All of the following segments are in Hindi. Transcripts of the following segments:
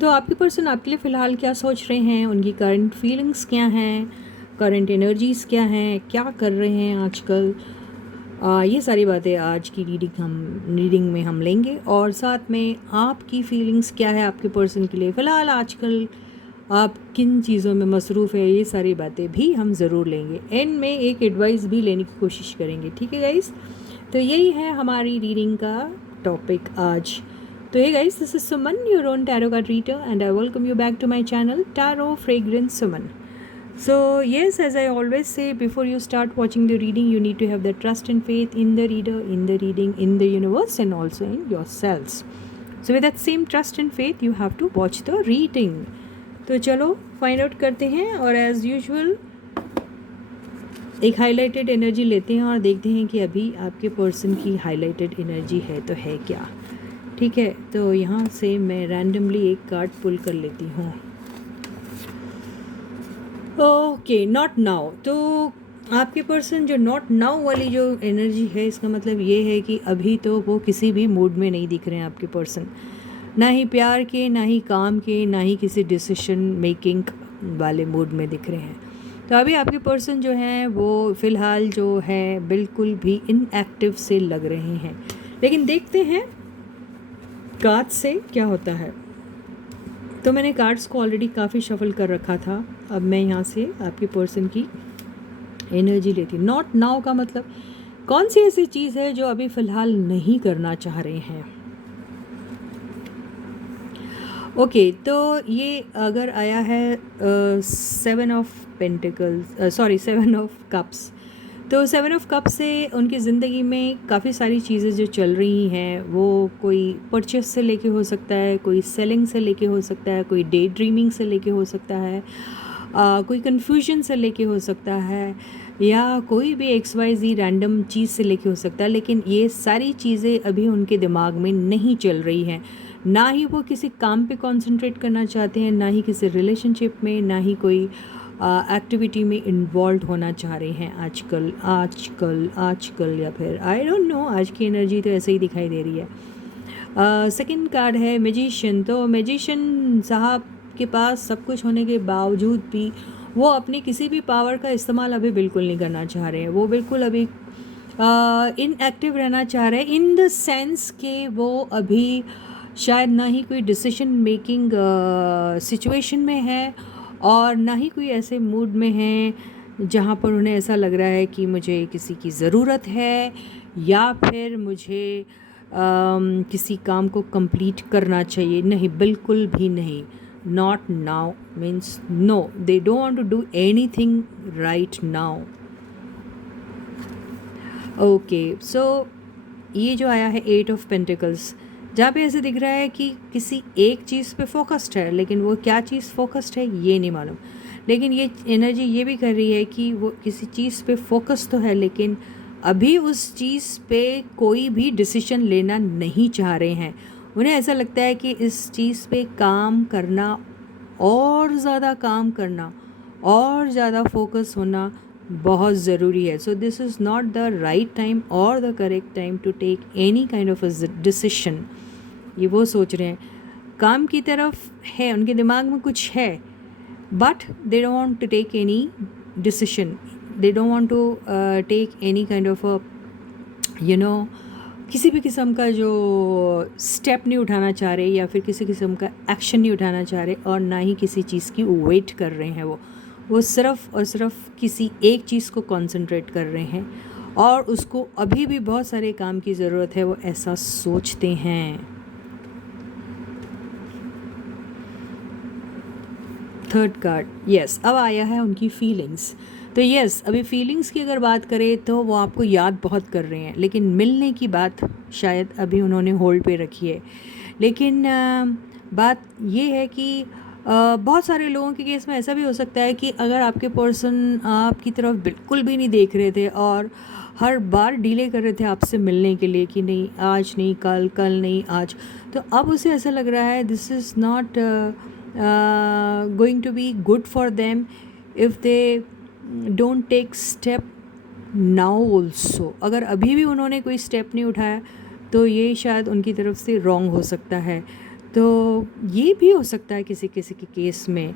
तो आपके पर्सन आपके लिए फ़िलहाल क्या सोच रहे हैं, उनकी करंट फीलिंग्स क्या हैं, करंट एनर्जीज़ क्या हैं, क्या कर रहे हैं आजकल। ये सारी बातें आज की रीडिंग में हम लेंगे, और साथ में आपकी फीलिंग्स क्या है आपके पर्सन के लिए फ़िलहाल आजकल, आप किन चीज़ों में मसरूफ़ है, ये सारी बातें भी हम ज़रूर लेंगे। एंड में एक एडवाइस भी लेने की कोशिश करेंगे, ठीक है गाइस। तो यही है हमारी रीडिंग का टॉपिक आज। तो hey guys, this is Suman, your own tarot card reader, and I welcome you back to my channel, Tarot Fragrance Suman. So yes, as I always say, before you start watching the reading, you need to have the trust and faith in the reader, in the reading, in the universe, and also in yourselves. So with that same trust and faith, you have to watch the reading. तो चलो फाइंड आउट करते हैं, और एज़ यूजुअल एक हाईलाइटेड एनर्जी लेते हैं और देखते हैं कि अभी आपके पर्सन की हाईलाइटेड एनर्जी है तो है क्या। ठीक है, तो यहाँ से मैं रैंडमली एक कार्ड पुल कर लेती हूँ। Okay, not now. तो आपके पर्सन जो नॉट नाउ वाली जो एनर्जी है, इसका मतलब ये है कि अभी तो वो किसी भी मूड में नहीं दिख रहे हैं आपके पर्सन, ना ही प्यार के, ना ही काम के, ना ही किसी डिसीजन मेकिंग वाले मूड में दिख रहे हैं। तो अभी आपके पर्सन जो हैं वो फ़िलहाल जो है बिल्कुल भी इनएक्टिव से लग रहे हैं। लेकिन देखते हैं कार्ड्स से क्या होता है। तो मैंने कार्ड्स को ऑलरेडी काफ़ी शफल कर रखा था। अब मैं यहाँ से आपके पर्सन की एनर्जी लेती। नॉट नाउ का मतलब कौन सी ऐसी चीज़ है जो अभी फ़िलहाल नहीं करना चाह रहे हैं। ओके, तो ये अगर आया है 7 of pentacles, sorry 7 of cups. तो 7 ऑफ कप से उनकी ज़िंदगी में काफ़ी सारी चीज़ें जो चल रही हैं, वो कोई परचेस से लेके हो सकता है, कोई सेलिंग से लेके हो सकता है, कोई डे ड्रीमिंग से लेके हो सकता है, कोई कन्फ्यूजन से लेके हो सकता है, या कोई भी XYZ रैंडम चीज़ से लेके हो सकता है। लेकिन ये सारी चीज़ें अभी उनके दिमाग में नहीं चल रही हैं। ना ही वो किसी काम पे कंसंट्रेट करना चाहते हैं, ना ही किसी रिलेशनशिप में, ना ही कोई एक्टिविटी में इन्वॉल्व होना चाह रहे हैं आजकल आजकल या फिर आई डोंट नो, आज की एनर्जी तो ऐसे ही दिखाई दे रही है। सेकंड कार्ड है मैजिशियन। तो मैजिशियन साहब के पास सब कुछ होने के बावजूद भी वो अपनी किसी भी पावर का इस्तेमाल अभी बिल्कुल नहीं करना चाह रहे हैं। वो बिल्कुल अभी इनएक्टिव रहना चाह रहे हैं, इन द सेंस कि वो अभी शायद ना ही कोई डिसीजन मेकिंग सिचुएशन में है, और ना ही कोई ऐसे मूड में है जहाँ पर उन्हें ऐसा लग रहा है कि मुझे किसी की ज़रूरत है, या फिर मुझे किसी काम को कंप्लीट करना चाहिए। नहीं, बिल्कुल भी नहीं। Not now means no, they don't want to do anything right now. Okay, so ये जो आया है 8 ऑफ पेंटिकल्स, जहाँ पे ऐसे दिख रहा है कि किसी एक चीज़ पे फोकस्ड है, लेकिन वो क्या चीज़ फोकस्ड है ये नहीं मालूम। लेकिन ये एनर्जी ये भी कर रही है कि वो किसी चीज़ पे फोकस तो है, लेकिन अभी उस चीज़ पे कोई भी डिसीजन लेना नहीं चाह रहे हैं। उन्हें ऐसा लगता है कि इस चीज़ पे काम करना, और ज़्यादा काम करना, और ज़्यादा फोकस होना बहुत ज़रूरी है। So this is not the right time और the correct time to take any kind of a decision. ये वो सोच रहे हैं, काम की तरफ है, उनके दिमाग में कुछ है, but they don't want to take any decision, they don't want to take any kind of a किसी भी किस्म का जो स्टेप नहीं उठाना चाह रहे, या फिर किसी किस्म का एक्शन नहीं उठाना चाह रहे, और ना ही किसी चीज़ की वेट कर रहे हैं। वो सिर्फ़ और सिर्फ किसी एक चीज़ को कंसंट्रेट कर रहे हैं, और उसको अभी भी बहुत सारे काम की ज़रूरत है, वो ऐसा सोचते हैं। थर्ड कार्ड, यस, अब आया है उनकी फीलिंग्स। तो यस, अभी फीलिंग्स की अगर बात करें तो वो आपको याद बहुत कर रहे हैं, लेकिन मिलने की बात शायद अभी उन्होंने होल्ड पे रखी है। लेकिन बात ये है कि बहुत सारे लोगों के केस में ऐसा भी हो सकता है कि अगर आपके पर्सन आपकी तरफ बिल्कुल भी नहीं देख रहे थे, और हर बार डिले कर रहे थे आपसे मिलने के लिए कि नहीं आज नहीं, कल, कल नहीं आज, तो अब उसे ऐसा लग रहा है this is not going to be good for them if they don't take step now also। अगर अभी भी उन्होंने कोई स्टेप नहीं उठाया तो ये शायद उनकी तरफ से रॉन्ग हो सकता है। तो ये भी हो सकता है किसी किसी के केस में,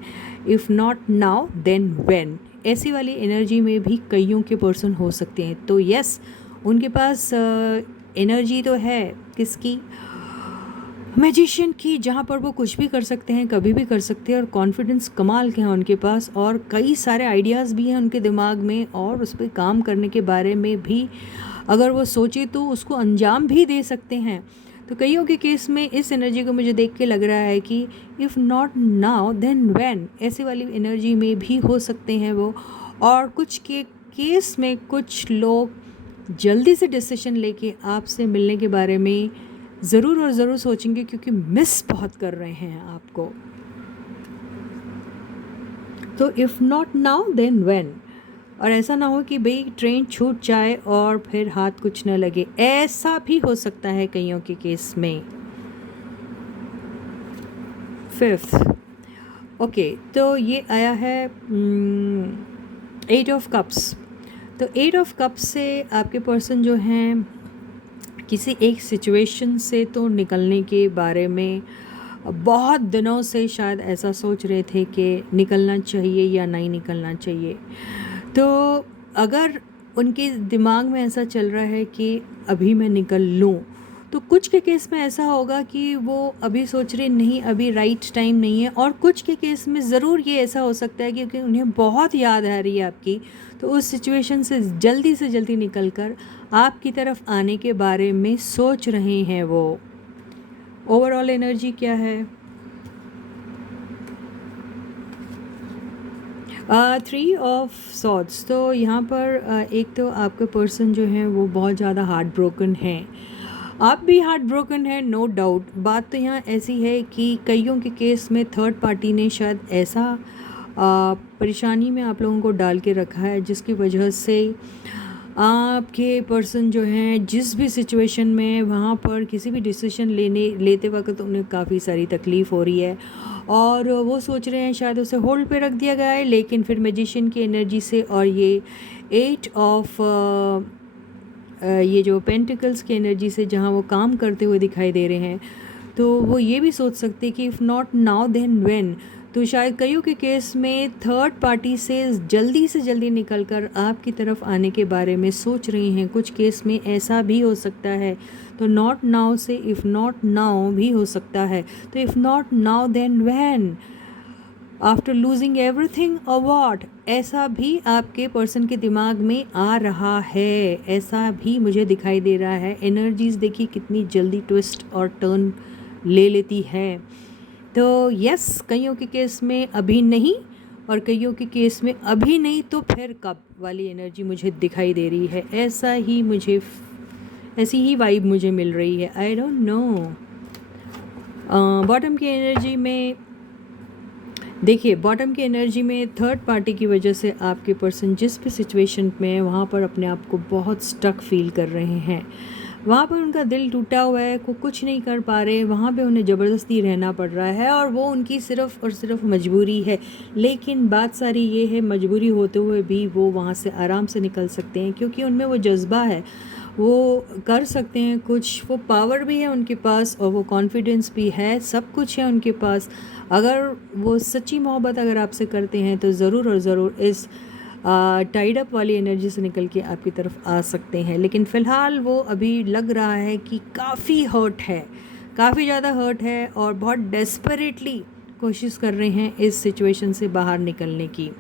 if not now then when, ऐसी वाली एनर्जी में भी कईयों के पर्सन हो सकते हैं। तो यस, उनके पास एनर्जी तो है किसकी, मैजिशियन की, जहाँ पर वो कुछ भी कर सकते हैं, कभी भी कर सकते हैं, और कॉन्फिडेंस कमाल के हैं उनके पास, और कई सारे आइडियाज़ भी हैं उनके दिमाग में, और उस पर काम करने के बारे में भी अगर वो सोचे तो उसको अंजाम भी दे सकते हैं। तो कईयों के केस में इस एनर्जी को मुझे देख के लग रहा है कि if not now then when, ऐसी वाली एनर्जी में भी हो सकते हैं वो। और कुछ के केस में कुछ लोग जल्दी से डिसीजन लेके आपसे मिलने के बारे में ज़रूर और ज़रूर सोचेंगे, क्योंकि मिस बहुत कर रहे हैं आपको। तो if not now then when, और ऐसा ना हो कि भाई ट्रेन छूट जाए और फिर हाथ कुछ न लगे, ऐसा भी हो सकता है कईयों के केस में। 5th, ओके, तो ये आया है 8 ऑफ कप्स। तो 8 ऑफ कप्स से आपके पर्सन जो हैं किसी एक सिचुएशन से तो निकलने के बारे में बहुत दिनों से शायद ऐसा सोच रहे थे कि निकलना चाहिए या नहीं निकलना चाहिए। तो अगर उनके दिमाग में ऐसा चल रहा है कि अभी मैं निकल लूँ, तो कुछ के केस में ऐसा होगा कि वो अभी सोच रहे नहीं, अभी राइट टाइम नहीं है। और कुछ के केस में ज़रूर ये ऐसा हो सकता है क्योंकि उन्हें बहुत याद आ रही है आपकी, तो उस सिचुएशन से जल्दी निकल कर आपकी तरफ आने के बारे में सोच रहे हैं वो। ओवरऑल एनर्जी क्या है? 3 ऑफ सॉर्ड्स। तो यहाँ पर एक तो आपके पर्सन जो है वो बहुत ज़्यादा हार्ट ब्रोकन है, आप भी हार्ट ब्रोकन है, नो डाउट। बात तो यहाँ ऐसी है कि कईयों के केस में थर्ड पार्टी ने शायद ऐसा परेशानी में आप लोगों को डाल के रखा है जिसकी वजह से आपके पर्सन जो हैं जिस भी सिचुएशन में वहाँ पर किसी भी डिसीजन लेते वक्त उन्हें काफ़ी सारी तकलीफ़ हो रही है, और वो सोच रहे हैं शायद उसे होल्ड पे रख दिया गया है। लेकिन फिर मैजिशियन की एनर्जी से और ये 8 ऑफ ये जो पेंटिकल्स की एनर्जी से जहाँ वो काम करते हुए दिखाई दे रहे हैं, तो वो ये भी सोच सकते हैं कि if not now then when. तो शायद कईयों के केस में थर्ड पार्टी से जल्दी निकलकर आपकी तरफ आने के बारे में सोच रही हैं। कुछ केस में ऐसा भी हो सकता है। तो नॉट नाउ से इफ़ नॉट नाउ भी हो सकता है। तो if not now then when, after losing everything और व्हाट, ऐसा भी आपके पर्सन के दिमाग में आ रहा है, ऐसा भी मुझे दिखाई दे रहा है। एनर्जीज़ देखिए कितनी जल्दी ट्विस्ट और टर्न ले लेती है। तो यस, कईयों के केस में अभी नहीं, और कईयों के केस में अभी नहीं तो फिर कब वाली एनर्जी मुझे दिखाई दे रही है। ऐसी ही वाइब मुझे मिल रही है। I don't know. बॉटम की एनर्जी में देखिए, बॉटम की एनर्जी में थर्ड पार्टी की वजह से आपके पर्सन जिस भी सिचुएशन में है वहाँ पर अपने आप को बहुत स्टक फील कर रहे हैं। वहाँ पर उनका दिल टूटा हुआ है, वो कुछ नहीं कर पा रहे, वहाँ पे उन्हें ज़बरदस्ती रहना पड़ रहा है, और वो उनकी सिर्फ़ और सिर्फ मजबूरी है। लेकिन बात सारी ये है, मजबूरी होते हुए भी वो वहाँ से आराम से निकल सकते हैं, क्योंकि उनमें वो जज्बा है, वो कर सकते हैं कुछ, वो पावर भी है उनके पास, और वो कॉन्फिडेंस भी है, सब कुछ है उनके पास। अगर वो सच्ची मोहब्बत अगर आपसे करते हैं तो ज़रूर और ज़रूर इस टाइड अप वाली एनर्जी से निकल के आपकी तरफ आ सकते हैं। लेकिन फ़िलहाल वो अभी लग रहा है कि काफ़ी हर्ट है, काफ़ी ज़्यादा हर्ट है, और बहुत डेस्परेटली कोशिश कर रहे हैं इस सिचुएशन से बाहर निकलने की।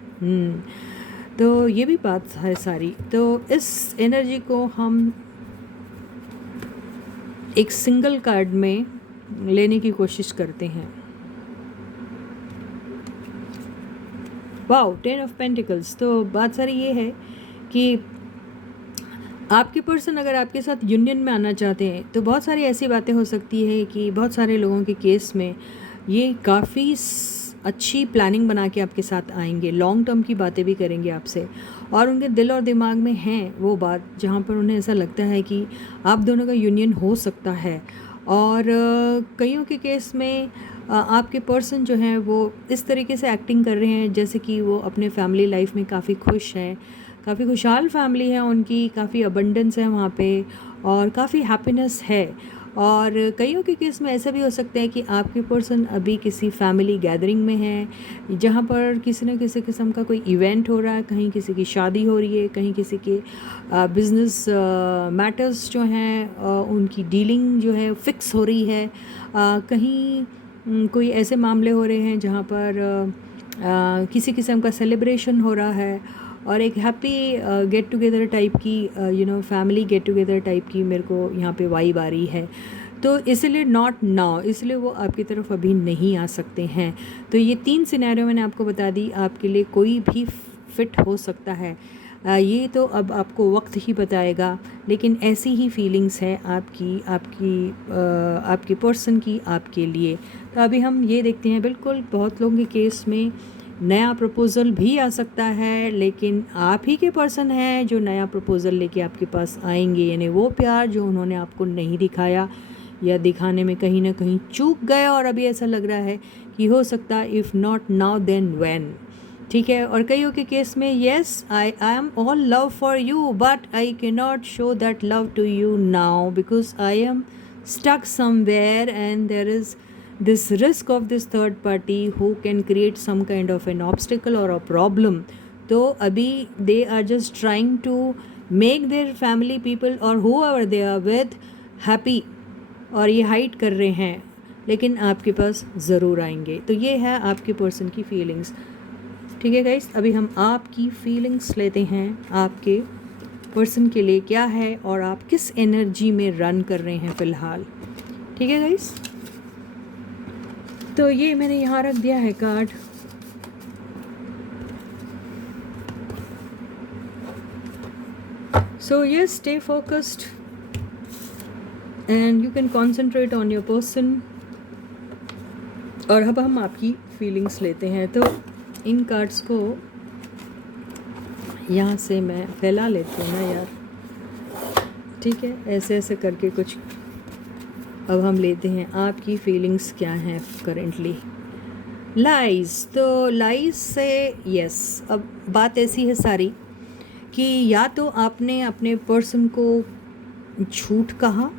तो ये भी बात है सारी। तो इस एनर्जी को हम एक सिंगल कार्ड में लेने की कोशिश करते हैं। Wow, 10 of pentacles. तो बात सारी ये है कि आपके पर्सन अगर आपके साथ यूनियन में आना चाहते हैं तो बहुत सारी ऐसी बातें हो सकती है कि बहुत सारे लोगों के केस में ये काफ़ी अच्छी प्लानिंग बना के आपके साथ आएंगे, लॉन्ग टर्म की बातें भी करेंगे आपसे, और उनके दिल और दिमाग में हैं वो बात जहाँ पर उन्हें ऐसा लगता है कि आप दोनों का यूनियन हो सकता है। और कईयों के केस में आपके पर्सन जो हैं वो इस तरीके से एक्टिंग कर रहे हैं जैसे कि वो अपने फैमिली लाइफ में काफ़ी खुश हैं, काफ़ी खुशहाल फैमिली है उनकी, काफ़ी अबंडेंस है वहाँ पे, और काफ़ी हैप्पीनेस है। और कईयों के केस में ऐसा भी हो सकता है कि आपके पर्सन अभी किसी फैमिली गैदरिंग में है, जहाँ पर किसी न किसी किस्म का कोई इवेंट हो रहा है, कहीं किसी की शादी हो रही है, कहीं किसी के बिजनेस मैटर्स जो हैं उनकी डीलिंग जो है फिक्स हो रही है, कहीं कोई ऐसे मामले हो रहे हैं जहाँ पर किसी किस्म का सेलिब्रेशन हो रहा है, और एक हैप्पी गेट टुगेदर टाइप की फैमिली गेट टुगेदर टाइप की मेरे को यहाँ पे वाइब आ रही है। तो इसलिए नॉट नाउ, इसलिए वो आपकी तरफ अभी नहीं आ सकते हैं। तो ये 3 सिनेरियो मैंने आपको बता दी, आपके लिए कोई भी फिट हो सकता है। ये तो अब आपको वक्त ही बताएगा, लेकिन ऐसी ही फीलिंग्स है आपकी पर्सन की आपके लिए। तो अभी हम ये देखते हैं, बिल्कुल बहुत लोगों के केस में नया प्रपोज़ल भी आ सकता है, लेकिन आप ही के पर्सन हैं जो नया प्रपोज़ल लेके आपके पास आएंगे, यानी वो प्यार जो उन्होंने आपको नहीं दिखाया या दिखाने में कहीं ना कहीं चूक गए, और अभी ऐसा लग रहा है कि हो सकता है if not now then when. ठीक है। और कईयों के केस में yes I am all love for you but I can not show that love to you now because I am stuck somewhere and there is this risk of this third party who can create some kind of an obstacle or a problem. तो अभी they are just trying to make their family people or whoever they are with happy, और ये हाइड कर रहे हैं, लेकिन आपके पास ज़रूर आएंगे। तो ये है आपके पर्सन की फीलिंग्स। ठीक है गाइस, अभी हम आपकी फीलिंग्स लेते हैं, आपके पर्सन के लिए क्या है और आप किस एनर्जी में रन कर रहे हैं फ़िलहाल। ठीक है गाइस, तो ये मैंने यहाँ रख दिया है card. So yes, stay focused and you can concentrate on your person. और अब हम आपकी फीलिंग्स लेते हैं, तो इन कार्ड्स को यहाँ से मैं फैला लेती हूँ ना यार। ठीक है, ऐसे ऐसे करके कुछ। अब हम लेते हैं आपकी फीलिंग्स क्या हैं करेंटली। लाइज, तो लाइज से यस, अब बात ऐसी है सारी कि या तो आपने अपने पर्सन को झूठ कहा,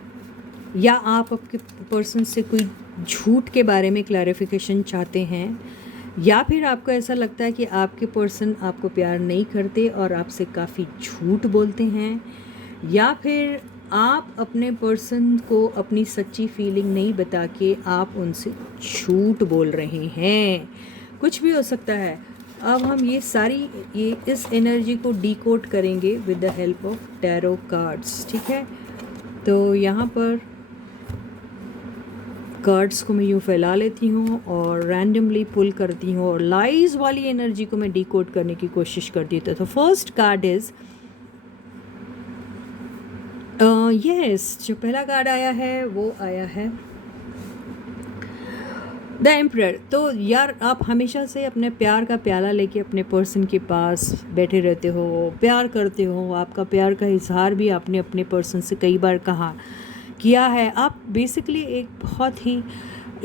या आप आपके पर्सन से कोई झूठ के बारे में क्लैरिफिकेशन चाहते हैं, या फिर आपको ऐसा लगता है कि आपके पर्सन आपको प्यार नहीं करते और आपसे काफ़ी झूठ बोलते हैं, या फिर आप अपने पर्सन को अपनी सच्ची फीलिंग नहीं बता के आप उनसे झूठ बोल रहे हैं। कुछ भी हो सकता है। अब हम ये इस एनर्जी को डिकोड करेंगे with the help of tarot cards. ठीक है, तो यहाँ पर कार्ड्स को मैं यूँ फैला लेती हूँ और रैंडमली पुल करती हूँ, और लाइज वाली एनर्जी को मैं डिकोड करने की कोशिश करती हूँ। तो फर्स्ट कार्ड इज़ यस, जो पहला कार्ड आया है वो आया है द एम्परर। तो यार, आप हमेशा से अपने प्यार का प्याला लेके अपने पर्सन के पास बैठे रहते हो, प्यार करते हो, आपका प्यार का इजहार भी आपने अपने पर्सन से कई बार किया है। आप बेसिकली एक बहुत ही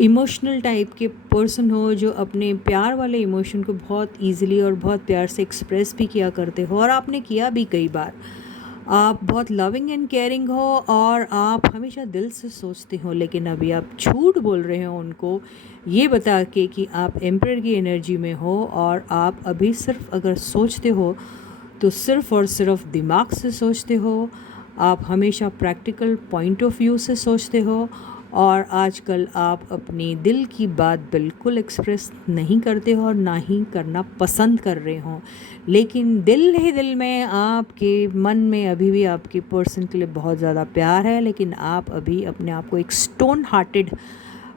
इमोशनल टाइप के पर्सन हो, जो अपने प्यार वाले इमोशन को बहुत ईजिली और बहुत प्यार से एक्सप्रेस भी किया करते हो, और आपने किया भी कई बार। आप बहुत लविंग एंड केयरिंग हो, और आप हमेशा दिल से सोचते हो, लेकिन अभी आप झूठ बोल रहे हो उनको ये बता के कि आप एम्परर की एनर्जी में हो, और आप अभी सिर्फ अगर सोचते हो तो सिर्फ और सिर्फ दिमाग से सोचते हो। आप हमेशा प्रैक्टिकल पॉइंट ऑफ व्यू से सोचते हो, और आजकल आप अपने दिल की बात बिल्कुल एक्सप्रेस नहीं करते हो और ना ही करना पसंद कर रहे हो, लेकिन दिल ही दिल में आपके मन में अभी भी आपके पर्सन के लिए बहुत ज़्यादा प्यार है, लेकिन आप अभी अपने आप को एक स्टोन हार्टेड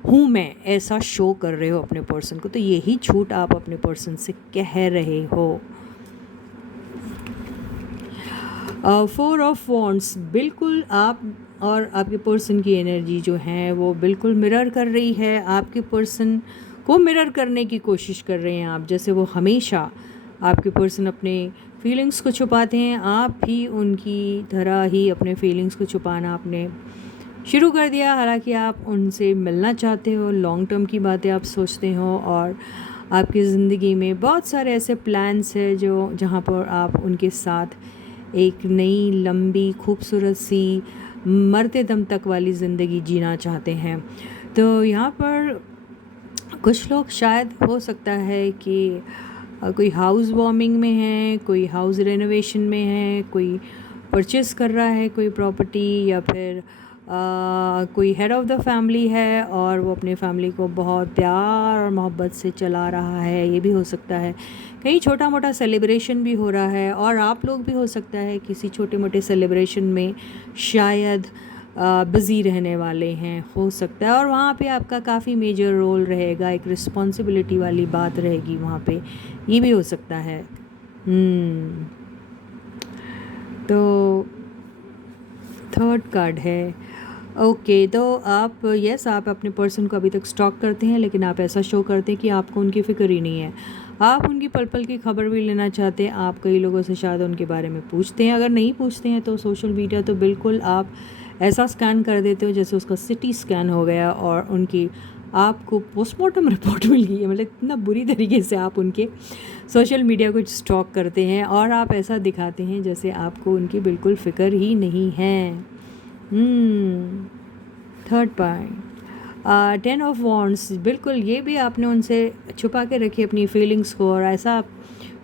हूँ मैं ऐसा शो कर रहे हो अपने पर्सन को। तो यही झूठ आप अपने पर्सन से कह रहे हो। 4 ऑफ वॉन्ड्स, बिल्कुल आप और आपके पर्सन की एनर्जी जो है वो बिल्कुल मिरर कर रही है, आपके पर्सन को मिरर करने की कोशिश कर रहे हैं आप। जैसे वो हमेशा आपके पर्सन अपने फीलिंग्स को छुपाते हैं, आप भी उनकी तरह ही अपने फीलिंग्स को छुपाना आपने शुरू कर दिया। हालांकि आप उनसे मिलना चाहते हो, लॉन्ग टर्म की बातें आप सोचते हो, और आपकी ज़िंदगी में बहुत सारे ऐसे प्लान्स हैं जहाँ पर आप उनके साथ एक नई लंबी खूबसूरत सी मरते दम तक वाली ज़िंदगी जीना चाहते हैं। तो यहाँ पर कुछ लोग शायद हो सकता है कि कोई हाउस वार्मिंग में है, कोई हाउस रेनोवेशन में है, कोई परचेस कर रहा है कोई प्रॉपर्टी, या फिर कोई हेड ऑफ़ द फैमिली है और वो अपनी फैमिली को बहुत प्यार और मोहब्बत से चला रहा है, ये भी हो सकता है। कहीं छोटा मोटा सेलिब्रेशन भी हो रहा है और आप लोग भी हो सकता है किसी छोटे मोटे सेलिब्रेशन में शायद बिज़ी रहने वाले हैं, हो सकता है। और वहाँ पे आपका काफ़ी मेजर रोल रहेगा, एक रिस्पॉन्सिबिलिटी वाली बात रहेगी वहाँ पे, ये भी हो सकता है। तो थर्ड कार्ड है। ओके, तो आप आप अपने पर्सन को अभी तक स्टॉक करते हैं, लेकिन आप ऐसा शो करते हैं कि आपको उनकी फ़िक्र ही नहीं है। आप उनकी पल पल की खबर भी लेना चाहते हैं। आप कई लोगों से शायद उनके बारे में पूछते हैं, अगर नहीं पूछते हैं तो सोशल मीडिया तो बिल्कुल आप ऐसा स्कैन कर देते हो जैसे उसका सिटी स्कैन हो गया और उनकी आपको पोस्टमार्टम रिपोर्ट मिल गई है। मतलब इतना बुरी तरीके से आप उनके सोशल मीडिया को स्टॉक करते हैं और आप ऐसा दिखाते हैं जैसे आपको उनकी बिल्कुल फ़िक्र ही नहीं है। थर्ड पॉइंट, 10 ऑफ वॉन्ड्स, बिल्कुल ये भी आपने उनसे छुपा के रखी अपनी फीलिंग्स को, और ऐसा आप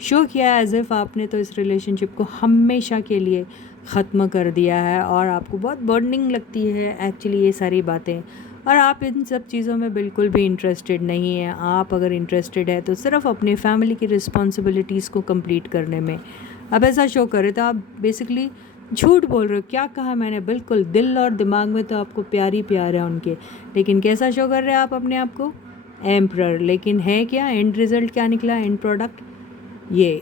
शो किया एज इफ़ आपने तो इस रिलेशनशिप को हमेशा के लिए ख़त्म कर दिया है और आपको बहुत बर्डनिंग लगती है एक्चुअली ये सारी बातें, और आप इन सब चीज़ों में बिल्कुल भी इंटरेस्टेड नहीं है। आप अगर इंटरेस्टेड है तो सिर्फ अपने फैमिली की रिस्पॉन्सिबिलिटीज़ को कंप्लीट करने में। अब ऐसा शो करे तो आप बेसिकली झूठ बोल रहे हो। क्या कहा मैंने? बिल्कुल दिल और दिमाग में तो आपको प्यार ही प्यार है उनके, लेकिन कैसा शो कर रहे हैं आप अपने आप को? एम्परर। लेकिन है क्या एंड रिज़ल्ट, क्या निकला एंड प्रोडक्ट? ये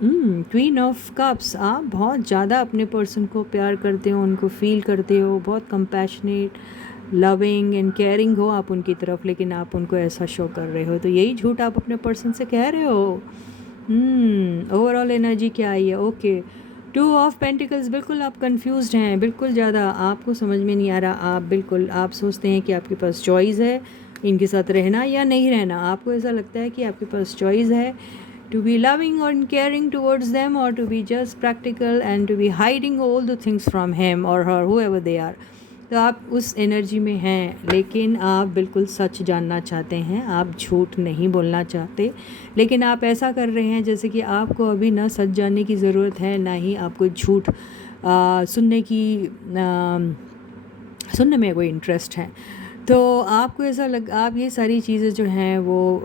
क्वीन ऑफ कप्स। आप बहुत ज़्यादा अपने पर्सन को प्यार करते हो, उनको फील करते हो, बहुत कंपैशनेट, लविंग एंड केयरिंग हो आप उनकी तरफ, लेकिन आप उनको ऐसा शो कर रहे हो। तो यही झूठ आप अपने पर्सन से कह रहे हो। ओवरऑल एनर्जी क्या आई है? Okay, 2 of pentacles. बिल्कुल आप कंफ्यूज्ड हैं, बिल्कुल ज़्यादा आपको समझ में नहीं आ रहा। आप सोचते हैं कि आपके पास चॉइस है इनके साथ रहना या नहीं रहना। आपको ऐसा लगता है कि आपके पास चॉइस है to be loving or caring towards them, or to be just practical and to be hiding all the things from him or her, whoever they are. तो आप उस एनर्जी में हैं, लेकिन आप बिल्कुल सच जानना चाहते हैं, आप झूठ नहीं बोलना चाहते, लेकिन आप ऐसा कर रहे हैं जैसे कि आपको अभी ना सच जानने की ज़रूरत है, ना ही आपको झूठ सुनने में कोई इंटरेस्ट है। तो आपको ऐसा आप ये सारी चीज़ें जो हैं वो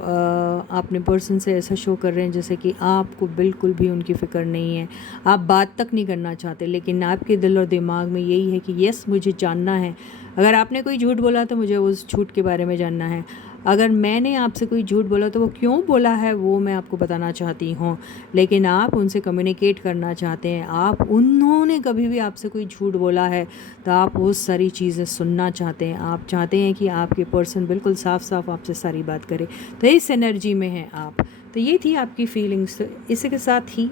अपने पर्सन से ऐसा शो कर रहे हैं जैसे कि आपको बिल्कुल भी उनकी फ़िक्र नहीं है, आप बात तक नहीं करना चाहते, लेकिन आपके दिल और दिमाग में यही है कि यस मुझे जानना है। अगर आपने कोई झूठ बोला तो मुझे उस झूठ के बारे में जानना है। अगर मैंने आपसे कोई झूठ बोला तो वो क्यों बोला है वो मैं आपको बताना चाहती हूँ, लेकिन आप उनसे कम्युनिकेट करना चाहते हैं। आप उन्होंने कभी भी आपसे कोई झूठ बोला है तो आप वो सारी चीज़ें सुनना चाहते हैं। आप चाहते हैं कि आपके पर्सन बिल्कुल साफ साफ आपसे सारी बात करे। तो इस एनर्जी में हैं आप। तो ये थी आपकी फीलिंग्स। तो इसी के साथ ही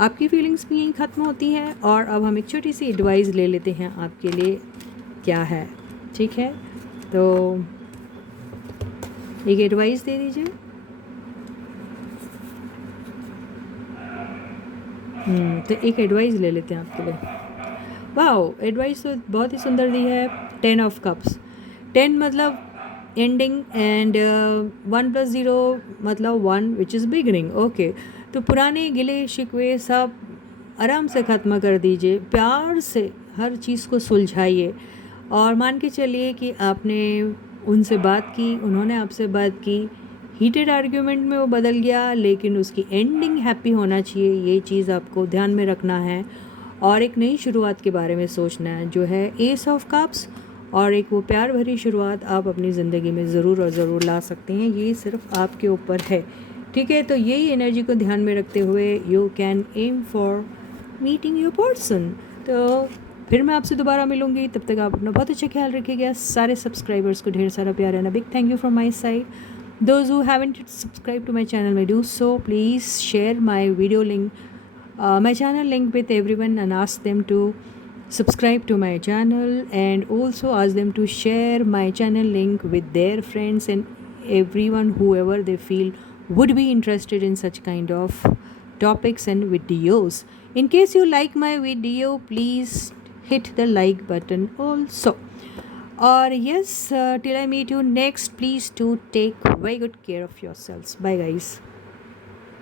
आपकी फीलिंग्स भी यहीं ख़त्म होती हैं, और अब हम एक छोटी सी एडवाइस ले लेते हैं आपके लिए क्या है। ठीक है, तो एक एडवाइस दे दीजिए। तो एक एडवाइस ले लेते हैं आपके लिए। वाओ, एडवाइस तो बहुत ही सुंदर दी है। 10 ऑफ कप्स। 10 मतलब एंडिंग, एंड 1 + 0 मतलब 1 विच इज़ बिगनिंग। ओके, तो पुराने गिले शिकवे सब आराम से ख़त्म कर दीजिए, प्यार से हर चीज़ को सुलझाइए, और मान के चलिए कि आपने उनसे बात की, उन्होंने आपसे बात की, हीटेड आर्ग्यूमेंट में वो बदल गया, लेकिन उसकी एंडिंग हैप्पी होना चाहिए, ये चीज़ आपको ध्यान में रखना है। और एक नई शुरुआत के बारे में सोचना है जो है एस ऑफ कप्स, और एक वो प्यार भरी शुरुआत आप अपनी ज़िंदगी में ज़रूर और ज़रूर ला सकते हैं। ये सिर्फ आपके ऊपर है। ठीक है, तो यही एनर्जी को ध्यान में रखते हुए you can aim for meeting your person. तो फिर मैं आपसे दोबारा मिलूंगी, तब तक आप अपना बहुत अच्छा ख्याल रखिएगा। सारे सब्सक्राइबर्स को ढेर सारा प्यार है ना, big thank you from my side. Those who haven't subscribed to my channel may do so. Please share my video link, my channel link with everyone, and ask them to subscribe to my channel, and also ask them to share my channel link with their friends and everyone whoever they feel would be interested in such kind of topics and videos. In case you like my video, please hit the like button also. Or yes, till I meet you next, please do take very good care of yourselves. Bye guys.